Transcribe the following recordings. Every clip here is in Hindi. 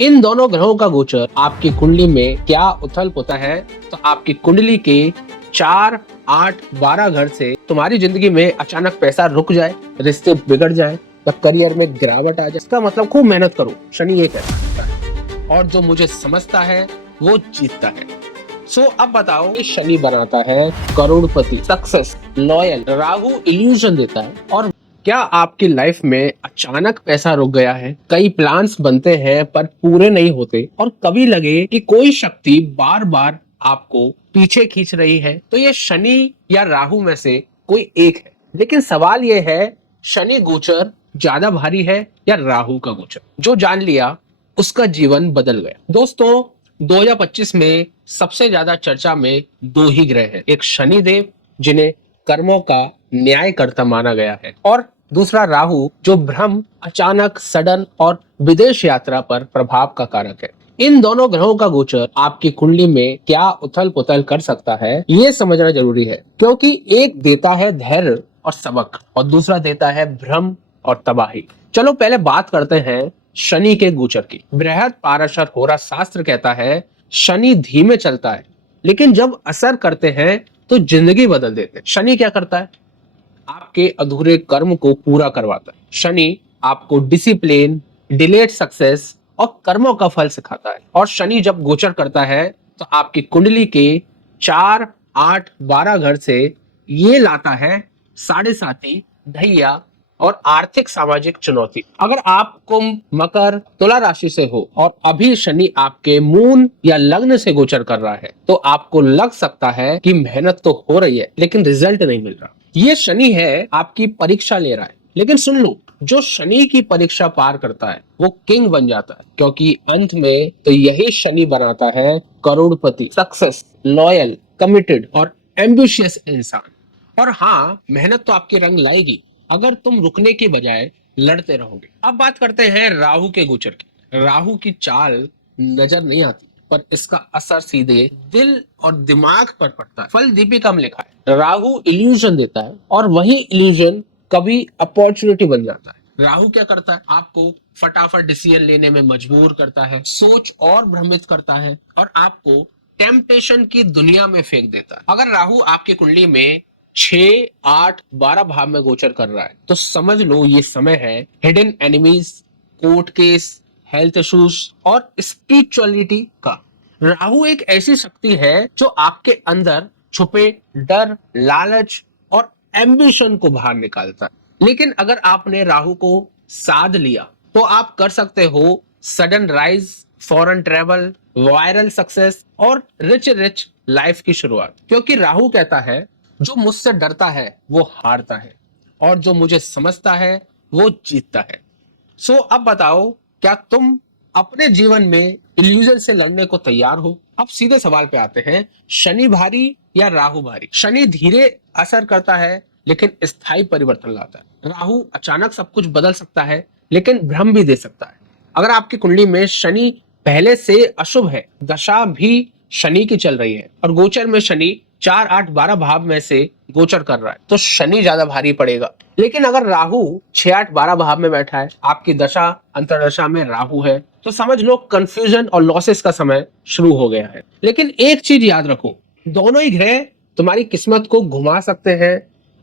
इन दोनों ग्रहों का गोचर आपकी कुंडली में क्या उथल पुथल है, तो आपकी कुंडली के 4, 8, 12 घर से तुम्हारी जिंदगी में अचानक पैसा रुक जाए, रिश्ते बिगड़ जाए या करियर में गिरावट आ जाए। इसका मतलब खूब मेहनत करो, शनि ये कहता है। और जो मुझे समझता है वो जीतता है। अब बताओ, ये शनि बनाता है करोड़पति, सक्सेस, लॉयल। राहु इल्यूजन देता है। और क्या आपकी लाइफ में अचानक पैसा रुक गया है? कई प्लान्स बनते हैं पर पूरे नहीं होते, और कभी लगे कि कोई शक्ति बार बार आपको पीछे खींच रही है, तो ये शनि या राहु में से कोई एक है। लेकिन सवाल ये है, शनि गोचर ज्यादा भारी है या राहु का गोचर? जो जान लिया उसका जीवन बदल गया। दोस्तों, 2025 में सबसे ज्यादा चर्चा में दो ही ग्रह हैं। एक शनिदेव, जिन्हें कर्मों का न्याय करता माना गया है, और दूसरा राहु, जो भ्रम, अचानक, सडन और विदेश यात्रा पर प्रभाव का कारक है। इन दोनों ग्रहों का गोचर आपकी कुंडली में क्या उथल पुथल कर सकता है, ये समझना जरूरी है। क्योंकि एक देता है धैर्य और सबक, और दूसरा देता है भ्रम और तबाही। चलो पहले बात करते हैं शनि के गोचर की। बृहद पाराशर होरा शास्त्र कहता है, शनि धीमे चलता है, लेकिन जब असर करते हैं तो जिंदगी बदल देते हैं। शनि क्या करता है? आपके अधूरे कर्म को पूरा करवाता है। शनि आपको डिसिप्लिन, डिलेड सक्सेस और कर्मों का फल सिखाता है। और शनि जब गोचर करता है तो आपकी कुंडली के 4, 8, 12 घर से ये लाता है साढ़े साथी, ढैया और आर्थिक सामाजिक चुनौती। अगर आप कुंभ, मकर, तुला राशि से हो और अभी शनि आपके मून या लग्न से गोचर कर रहा है, तो आपको लग सकता है कि मेहनत तो हो रही है लेकिन रिजल्ट नहीं मिल रहा। ये शनि है, आपकी परीक्षा ले रहा है। लेकिन सुन लो, जो शनि की परीक्षा पार करता है वो किंग बन जाता है, क्योंकि अंत में तो यही शनि बनाता है करोड़पति, सक्सेस, लॉयल, कमिटेड और एम्बिशियस इंसान। और हाँ, मेहनत तो आपके रंग लाएगी अगर तुम रुकने के बजाय लड़ते रहोगे। अब बात करते हैं राहु के गोचर की। राहु की चाल नजर नहीं आती, पर इसका असर सीधे दिल और दिमाग पर पड़ता है। फल दीपिका में लिखा है, राहु इल्यूजन देता है, और वही इल्यूजन कभी अपॉर्चुनिटी बन जाता है। राहु क्या करता है? आपको फटाफट डिसीजन लेने में मजबूर करता है, सोच और भ्रमित करता है, और आपको टेम्पटेशन की दुनिया में फेंक देता है। अगर राहु आपकी कुंडली में 6, 8, 12 भाव में गोचर कर रहा है, तो समझ लो ये समय है hidden enemies, court case, health issues और स्पिरिचुअलिटी का। राहु एक ऐसी शक्ति है जो आपके अंदर छुपे डर, लालच और एम्बिशन को बाहर निकालता है। लेकिन अगर आपने राहु को साध लिया तो आप कर सकते हो sudden rise, foreign travel, viral success और रिच लाइफ की शुरुआत। क्योंकि राहु कहता है, जो मुझसे डरता है वो हारता है, और जो मुझे समझता है वो जीतता है। अब बताओ, क्या तुम अपने जीवन में इल्यूजन से लड़ने को तैयार हो? अब सीधे सवाल पे आते हैं, शनि भारी या राहु भारी? शनि धीरे असर करता है लेकिन स्थायी परिवर्तन लाता है। राहु अचानक सब कुछ बदल सकता है लेकिन भ्रम भी दे सकता है। अगर आपकी कुंडली में शनि पहले से अशुभ है, दशा भी शनि की चल रही है, और गोचर में शनि 4, 8, 12 भाव में से गोचर कर रहा है, तो शनि ज्यादा भारी पड़ेगा। लेकिन अगर राहु 6, 8, 12 भाव में बैठा है, आपकी दशा अंतरदशा में राहु है, तो समझ लो कंफ्यूजन और लॉसेस का समय शुरू हो गया है। लेकिन एक चीज याद रखो, दोनों ही ग्रह तुम्हारी किस्मत को घुमा सकते हैं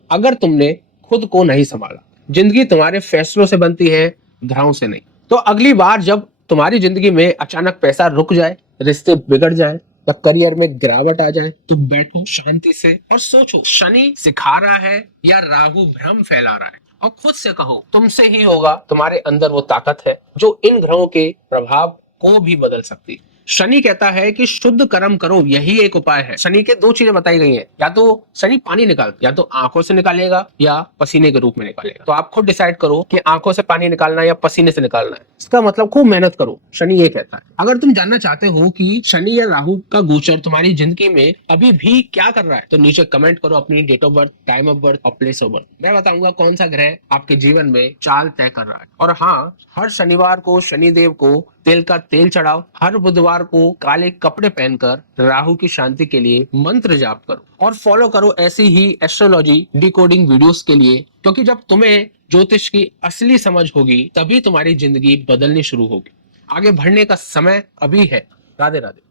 अगर तुमने खुद को नहीं संभाला। जिंदगी तुम्हारे फैसलों से बनती है, घराओं से नहीं। तो अगली बार जब तुम्हारी जिंदगी में अचानक पैसा रुक जाए, रिश्ते बिगड़ जाए या करियर में गिरावट आ जाए, तो बैठो शांति से और सोचो, शनि सिखा रहा है या राहु भ्रम फैला रहा है? और खुद से कहो, तुमसे ही होगा। तुम्हारे अंदर वो ताकत है जो इन ग्रहों के प्रभाव को भी बदल सकती है। शनि कहता है कि शुद्ध कर्म करो, यही एक उपाय है। शनि के दो चीजें बताई गई हैं, या तो शनि पानी निकालता, या तो आंखों से निकालेगा या पसीने के रूप में निकालेगा। तो आप खुद डिसाइड करो कि आंखों से पानी निकालना है या पसीने से निकालना है। इसका मतलब खूब मेहनत करो, शनि ये कहता है। अगर तुम जानना चाहते हो कि शनि या राहु का गोचर तुम्हारी जिंदगी में अभी भी क्या कर रहा है, तो नीचे कमेंट करो अपनी date of birth, time of birth और प्लेस ऑफ बर्थ। मैं बताऊंगा कौन सा ग्रह आपके जीवन में चाल तय कर रहा है। और हाँ, हर शनिवार को शनिदेव को तिल का तेल चढ़ाओ। हर बुधवार को काले कपड़े पहनकर राहु की शांति के लिए मंत्र जाप करो, और फॉलो करो ऐसी ही एस्ट्रोलॉजी डिकोडिंग वीडियोस के लिए। क्योंकि जब तुम्हें ज्योतिष की असली समझ होगी, तभी तुम्हारी जिंदगी बदलनी शुरू होगी। आगे बढ़ने का समय अभी है। राधे राधे।